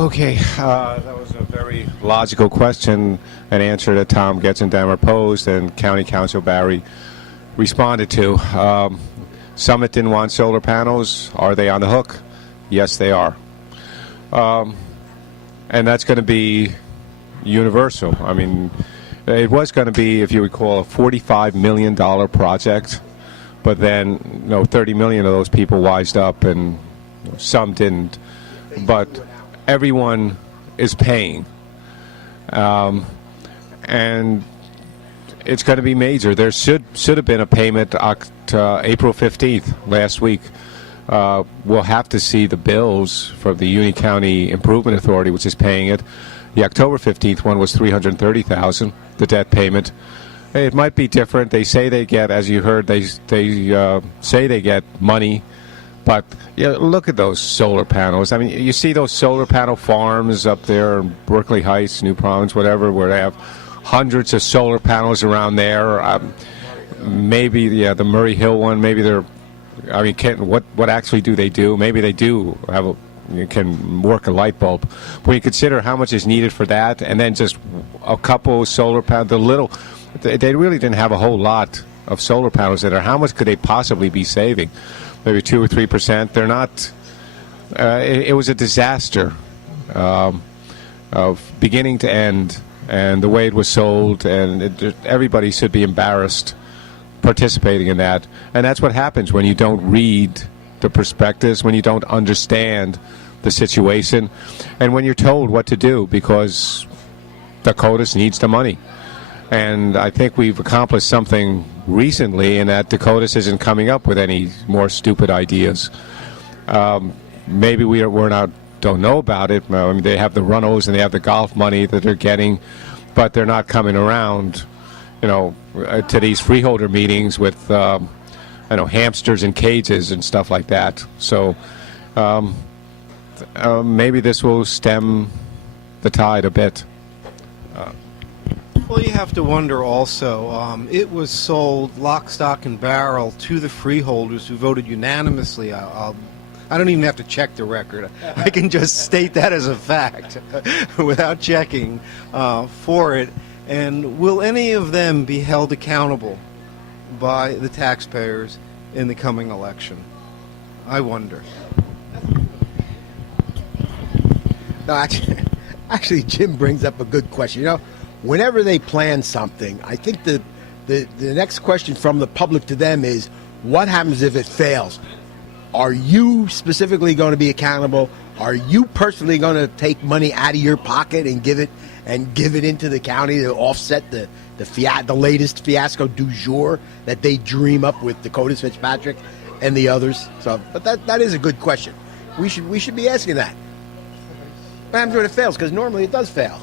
Okay, that was a very logical question, an answer that Tom Getzendamer posed and County Council Barry responded to. Summit didn't want solar panels. Are they on the hook? Yes, they are. And that's going to be universal. I mean, it was going to be, if you recall, a $45 million project, but then, $30 million of those people wised up and some didn't. But everyone is paying. And it's going to be major. There should have been a payment April 15th, last week. We'll have to see the bills from the Union County Improvement Authority, which is paying it. The October 15th one was $330,000, the debt payment. It might be different. They say they get, as you heard, they say they get money. But look at those solar panels. I mean, you see those solar panel farms up there in Berkeley Heights, New Providence, whatever, where they have hundreds of solar panels around there. Maybe, the Murray Hill one, maybe they're, what actually do they do? Maybe they do have you can work a light bulb. When you consider how much is needed for that, and then just a couple solar panels, they really didn't have a whole lot of solar panels in there. How much could they possibly be saving? Maybe 2 or 3%. They're not. It was a disaster of beginning to end, and the way it was sold, and everybody should be embarrassed participating in that. And that's what happens when you don't read the prospectus, when you don't understand the situation, and when you're told what to do, because Dakotas needs the money. And I think we've accomplished something recently in that Dakotas isn't coming up with any more stupid ideas. Maybe don't know about it. I mean, they have the Runnels and they have the golf money that they're getting, but they're not coming around, to these freeholder meetings with, hamsters in cages and stuff like that. So maybe this will stem the tide a bit. Well, you have to wonder also, it was sold lock, stock, and barrel to the freeholders who voted unanimously. I don't even have to check the record. I can just state that as a fact without checking for it. And will any of them be held accountable by the taxpayers in the coming election? I wonder. No, actually, Jim brings up a good question. Whenever they plan something, I think the next question from the public to them is, what happens if it fails? Are you specifically going to be accountable? Are you personally going to take money out of your pocket and give it into the county to offset the latest fiasco du jour that they dream up with Dakotas Fitzpatrick and the others? So, but that is a good question. We should be asking that. What happens when it fails? Because normally it does fail.